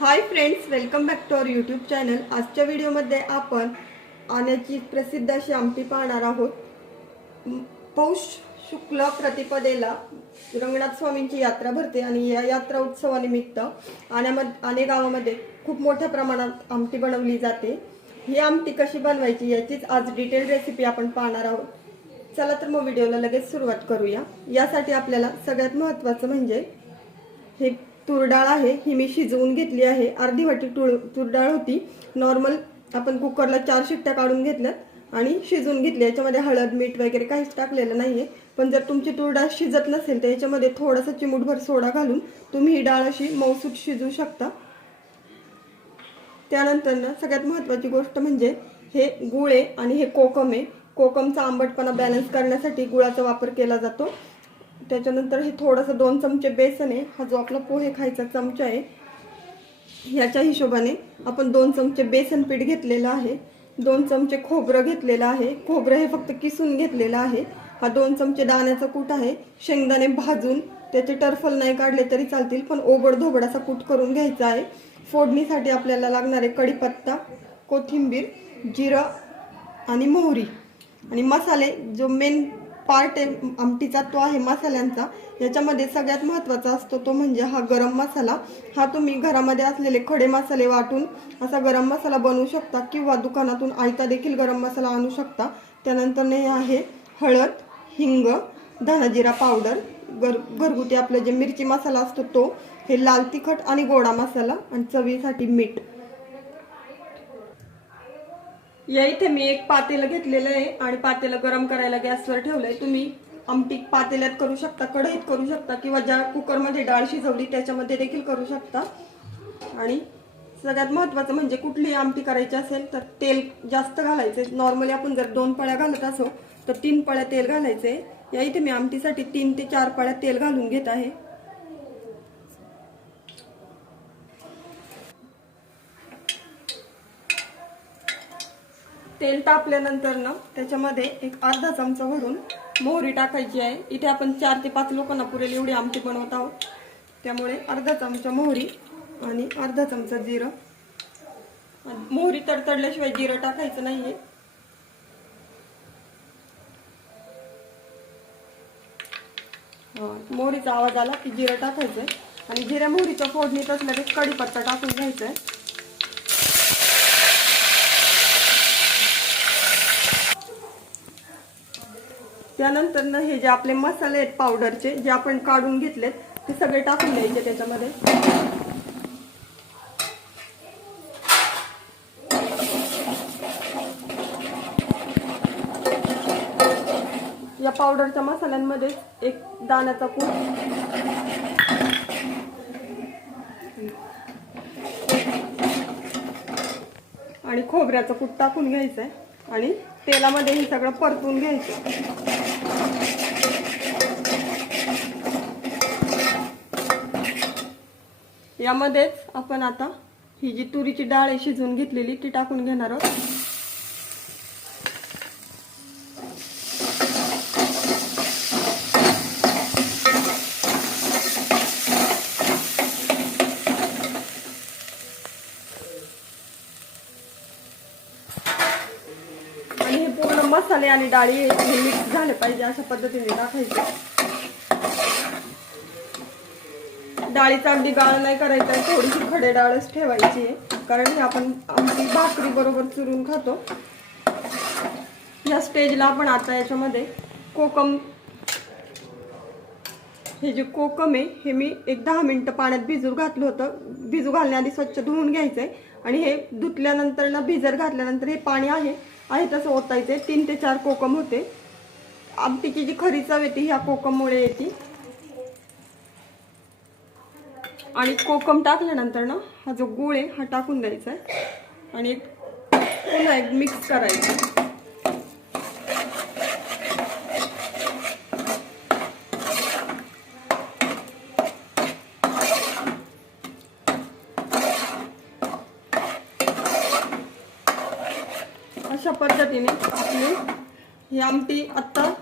Hi friends welcome back to our YouTube channel आजच्या व्हिडिओमध्ये आपण आण्याची प्रसिद्ध अशी आमटी पाहणार आहोत. पौष शुक्ल प्रतिपदेला रंगनाथ स्वामींची यात्रा भरते आणि या यात्रा उत्सवानिमित्त आण्यामध्ये आणे गावामध्ये खूप मोठ्या प्रमाणात आमटी बनवली जाते. ही आमटी कशी बनवायची याचीच आज डिटेल रेसिपी आपण पाहणार आहोत. चला तर मग व्हिडिओला लगेच सुरुवात करूया. यासाठी आपल्याला सगळ्यात महत्त्वाचं म्हणजे हे डाळ आहे ही मी शिजवून घेतली आहे. अर्धी वाटी तुळ तूर डाळ होती. नॉर्मल आपण कुकरला चार शिट्ट्या काढून घेतल्यात आणि शिजवून घेतली. याच्यामध्ये हळद मीठ वगैरे काहीच टाकलेलं नाहीये. पण जर तुमची तूर डाळ शिजत नसेल तर याच्यामध्ये थोडासा चिमूटभर सोडा घालून तुम्ही ही डाळ अशी मौसूट शिजवू शकता. त्यानंतर ना सगळ्यात महत्त्वाची गोष्ट म्हणजे हे गुळ आहे आणि हे कोकम आहे. कोकमचा आंबटपणा बॅलन्स करण्यासाठी गुळाचा वापर केला जातो. त्याच्यानंतर हे थोडंसं दोन चमचे बेसन आहे. हा जो आपला पोहे खायचा चमचा आहे ह्याच्या हिशोबाने आपण दोन चमचे बेसन पीठ घेतलेलं आहे. दोन चमचे खोबरं घेतलेलं आहे. खोबरं हे फक्त किसून घेतलेलं आहे. हा दोन चमचे दाण्याचा कूट आहे. शेंगदाणे भाजून त्याचे टर्फल नाही काढले तरी चालतील पण ओबड धोबड असा कूट करून घ्यायचा आहे. फोडणीसाठी आपल्याला लागणारे कढीपत्ता कोथिंबीर जिरं आणि मोहरी. आणि मसाले जो मेन पार्ट आहे आमटीचा तो आहे मसाल्यांचा. याच्यामध्ये सगळ्यात महत्त्वाचा असतो तो म्हणजे हा गरम मसाला. हा तुम्ही घरामध्ये असलेले खडे मसाले वाटून असा गरम मसाला बनवू शकता किंवा दुकानातून आयता देखील गरम मसाला आणू शकता. त्यानंतर हे आहे हळद हिंग धनाजिरा पावडर घर घरगुती आपलं जे मिरची मसाला असतो तो हे लाल तिखट आणि गोडा मसाला आणि चवीसाठी मीठ. या इथे मी एक पातेलं घेतलेलं आहे आणि पातेलं गरम करायला गॅसवर ठेवलंय. तुम्ही आमटी पातेल्यात करू शकता कढईत करू शकता किंवा ज्या कुकरमध्ये डाळ शिजवली त्याच्यामध्ये देखील करू शकता. आणि सगळ्यात महत्त्वाचं म्हणजे कुठलीही आमटी करायची असेल तर तेल जास्त घालायचे. नॉर्मली आपण जर दोन पळ्या घालत असो तर तीन पळ्या तेल घालायचे. या इथे मी आमटीसाठी तीन ते चार पळ्या तेल घालून घेत आहे. तेल तापल्यानंतर ना त्याच्यामध्ये एक अर्धा चमचा भरून मोहरी टाकायची आहे. इथे आपण चार ते पाच लोकांना पुरेल एवढी आमटी बनवत आहोत. त्यामुळे अर्धा चमचा मोहरी आणि अर्धा चमचा जिरं. मोहरी तडतडल्याशिवाय जिरं टाकायचं नाही आहे मोहरीचा आवाज आला की जिरं टाकायचं आणि जिऱ्या मोहरीच्या फोडणीत लगेच कढीपत्ता टाकून घ्यायचंय. त्यानंतर ना हे जे आपले मसाले आहेत पावडरचे जे आपण काढून घेतलेत ते सगळे टाकून द्यायचे त्याच्यामध्ये. या पावडरच्या मसाल्यांमध्ये एक दाण्याचा कूट आणि खोबऱ्याचं कूट टाकून घ्यायचं आहे आणि तेलामध्ये हे सगळं परतून घ्यायचं. यामध्येच आपण आता ही जी तुरीची डाळ आहे शिजवून घेतलेली ती टाकून घेणार आहोत. आणि हे पूर्ण मसाले आणि डाळी हे मिक्स झाले पाहिजे अशा पद्धतीने टाकायचे. डाळीचा अगदी गाळ नाही करायचा आहे थोडीशी खडे डाळच ठेवायची आहे. कारण हे आपण आमची भाकरी बरोबर चुरून खातो. या स्टेजला आपण आता याच्यामध्ये कोकम हे जे कोकम आहे हे मी एक दहा मिनटं पाण्यात भिजू घातलं होतं. भिजू घालण्याआधी स्वच्छ धुवून घ्यायचं आहे आणि हे धुतल्यानंतर ना भिजर घातल्यानंतर हे पाणी आहे आहे तसं आहे तीन ते चार कोकम होते. आमटीची जी खरी चव येते ह्या कोकममुळे येते. आणि कोकम टाकल्यानंतर ना हा जो गुळ आहे हा टाकून द्यायचा आहे. आणि पुन्हा एक मिक्स करायचं. अशा पद्धतीने आपली ही आमटी आत्ता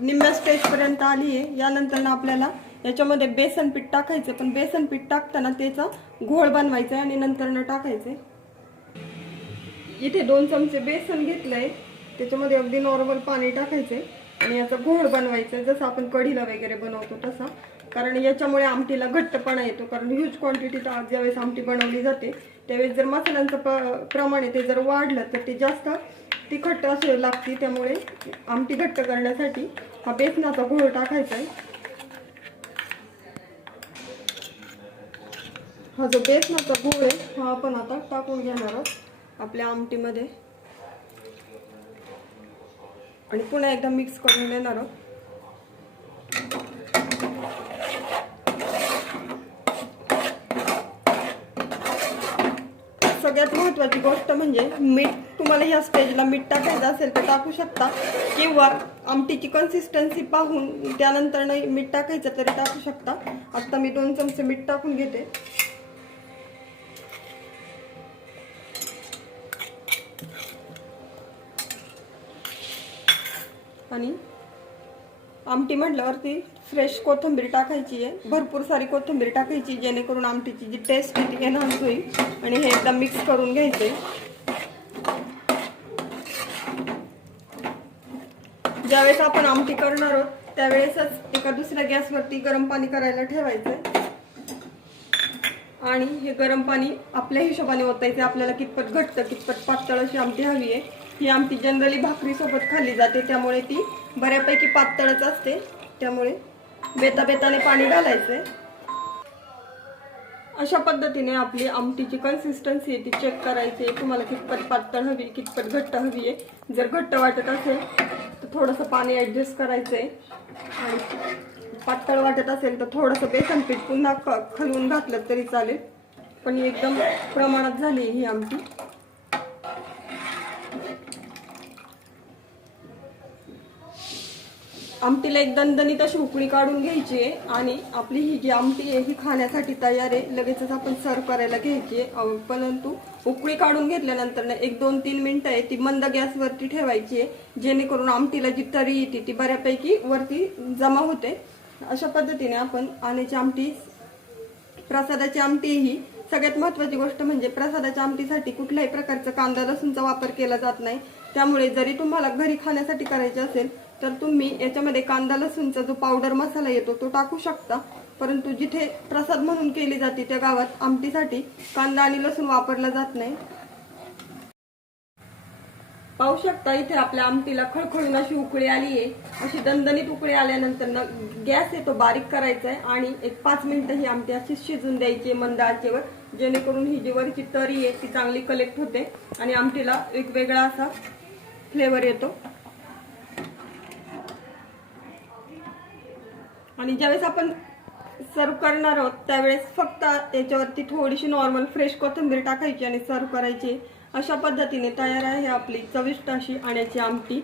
निम्म्या स्टेजपर्यंत आली आहे. यानंतर ना आपल्याला याच्यामध्ये बेसन पीठ टाकायचं पण बेसन पीठ टाकताना त्याचा घोळ बनवायचा आहे आणि नंतर टाकायचं. इथे दोन चमचे बेसन घेतलंय त्याच्यामध्ये अगदी नॉर्मल पाणी टाकायचे आणि याचा घोळ बनवायचा आहे, जसं आपण कढीला वगैरे बनवतो तसा. कारण याच्यामुळे आमटीला घट्टपणा येतो कारण ह्यूज क्वांटिटीत ज्यावेळेस आमटी बनवली जाते त्यावेळेस जर मसाल्यांचं प- प्रमाण आहे ते जर वाढलं तर ते जास्त तिखट असं लागते त्यामुळे आमटी घट्ट करण्यासाठी हा बेसनाचा घोळ टाकायचा आहे. हा जो बेसनाचा गूळ आहे हा आपण आता टाकून घेणार आहोत आपल्या आमटीमध्ये. आणि पुन्हा एकदा मिक्स करून देणार आहोत. सगळ्यात महत्वाची गोष्ट म्हणजे मीठ. तुम्हाला ह्या स्टेजला मीठ टाकायचं असेल तर टाकू शकता. किंवा आमटीची कन्सिस्टन्सी पाहून त्यानंतर नाही मीठ टाकायचं तरी टाकू शकता. आता मी दोन चमचे मीठ टाकून घेते. आणि आमटी म्हटल्यावरती फ्रेश कोथिंबीर टाकायची आहे. भरपूर सारी कोथिंबीर टाकायची जेणेकरून आमटीची जी टेस्ट आहे ती एनहान्स होईल आणि हे एकदा मिक्स करून घ्यायचे. ज्यावेळेस आपण आमटी करणार आहोत त्यावेळेसच एका दुसऱ्या गॅसवरती गरम पाणी करायला ठेवायचं. आणि हे गरम पाणी आपल्या हिशोबाने ओतायचे आपल्याला कितपत घट्ट कितपत पातळ अशी आमटी हवी आहे. ही आमटी जनरली भाकरीसोबत खाल्ली जाते. त्यामुळे ती बऱ्यापैकी पातळच असते. त्यामुळे बेता बेताने पाणी घालायचं अशा पद्धतीने आपली आमटीची कन्सिस्टन्सी आहे ती चेक करायची आहे. तुम्हाला कितपत पातळ हवी कितपत घट्ट हवी आहे. जर घट्ट वाटत असेल तर थोडंसं पाणी ॲडजस्ट करायचं आहे आणि पातळ वाटत असेल तर थोडंसं बेसन पीठ पुन्हा क खलवून घातलं तरी चालेल. पण ही एकदम प्रमाणात झाली ही आमटी. आमटीला एक दणदणीत अशी उकळी काढून घ्यायची आहे आणि आपली ही जी आमटी आहे ही खाण्यासाठी तयार आहे. लगेचच आपण सर्व करायला घ्यायची आहे. परंतु उकळी काढून घेतल्यानंतर एक दोन तीन मिनटं आहे ती मंद गॅसवरती ठेवायची आहे. जेणेकरून आमटीला जी तरी येते ती बऱ्यापैकी वरती जमा होते. अशा पद्धतीने आपण आण्याची आमटी प्रसादाची आमटी ही सगळ्यात महत्वाची गोष्ट म्हणजे प्रसादाच्या आमटीसाठी कुठल्याही प्रकारचा कांदा लसूणचा वापर केला जात नाही. त्यामुळे जरी तुम्हाला घरी खाण्यासाठी करायचे असेल तर तुम्ही याच्यामध्ये कांदा लसूणचा जो पावडर मसाला येतो तो टाकू शकता. परंतु जिथे प्रसाद म्हणून केली जाते त्या गावात आमटीसाठी कांदा आणि लसूण वापरला जात नाही. पाहू शकता इथे आपल्या आमटीला खळखळून अशी उकळी आली आहे. अशी दणदणीत उकळी आल्यानंतर ना गॅस आहे तो बारीक करायचा आहे आणि एक पाच मिनिटं ही आमटी अशी शिजून द्यायची आहे मंद आचेवर जेणेकरून ही जी वरची तरी आहे ती चांगली कलेक्ट होते आणि आमटीला एक वेगळा असा फ्लेवर येतो. आणि ज्यावेळेस आपण सर्व करणार आहोत त्यावेळेस फक्त याच्यावरती थोडीशी नॉर्मल फ्रेश कोथिंबीर टाकायची आणि सर्व करायची. अशा पद्धतीने तयार आहे आपली चविष्ट अशी आण्याची आमटी.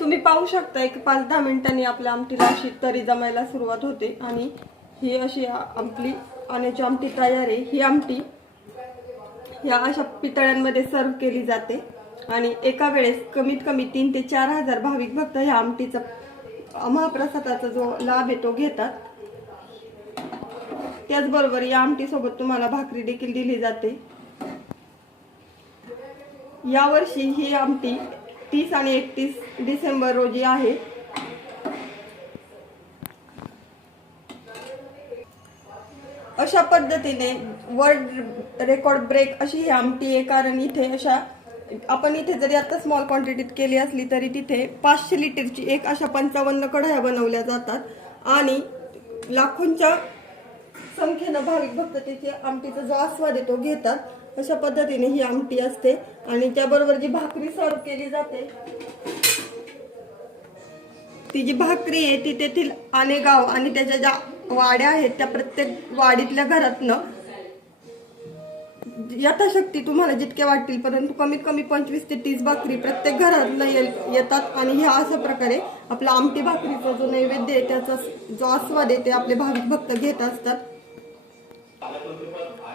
तुम्ही पाहू शकता एक पाच दहा मिनिटांनी आपल्या आमटीला अशी तरी जमायला सुरुवात होते आणि ही अशी आपली आण्याची आमटी तयार आहे. ही आमटी या अशा पितळ्यांमध्ये सर्व केली जाते आणि एका वेळेस कमीत कमी तीन ते चार हजार भाविक भक्त ह्या आमटीचं महाप्रसादाचा जो लाभ आहे तो घेतात. त्याचबरोबर या आमटी सोबत तुम्हाला भाकरी देखील दिली जाते. यावर्षी ही आमटी तीस आणि एकतीस डिसेंबर रोजी आहे. अशा पद्धतीने वर्ल्ड रेकॉर्ड ब्रेक अशी ही आमटी आहे. कारण इथे अशा आपण इथे जरी आता स्मॉल क्वांटिटीत केली असली तरी तिथे पाचशे लिटरची एक अशा पंचावन्न कढया बनवल्या जातात. आणि लाखोंच्या संख्येनं भाविक भक्त तिथे आमटीचा जो आस्वाद आहे तो घेतात. अशा पद्धतीने ही आमटी असते. आणि त्याबरोबर जी भाकरी सर्व केली जाते ती जी भाकरी आहे ती तेथील आनेगाव आणि त्याच्या ज्या वाड्या आहेत त्या प्रत्येक वाडीतल्या घरातनं यथाशक्ती तुम्हाला जितके वाटतील परंतु कमीत कमी पंचवीस ते तीस भाकरी प्रत्येक घरातनं ये- येतात. आणि ह्या अशा प्रकारे आपला आमटी भाकरीचा जो नैवेद्य आहे त्याचा जो आस्वाद आहे ते आपले भाविक भक्त घेत असतात.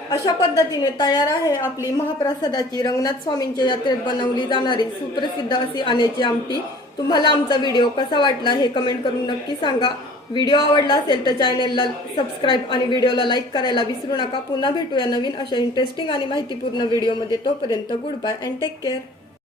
अशा पद्धतीने तयार आहे आपली महाप्रसादाची रंगनाथ स्वामींच्या यात्रेत बनवली जाणारी सुप्रसिद्ध अशी आण्याची आमटी. तुम्हाला आमचा व्हिडिओ कसा वाटला हे कमेंट करून नक्की सांगा. व्हिडिओ आवडला असेल तर चॅनेलला सबस्क्राईब आणि व्हिडिओला लाईक करायला विसरू नका. पुन्हा भेटूया नवीन अशा इंटरेस्टिंग आणि माहितीपूर्ण व्हिडिओमध्ये तोपर्यंत good bye and take care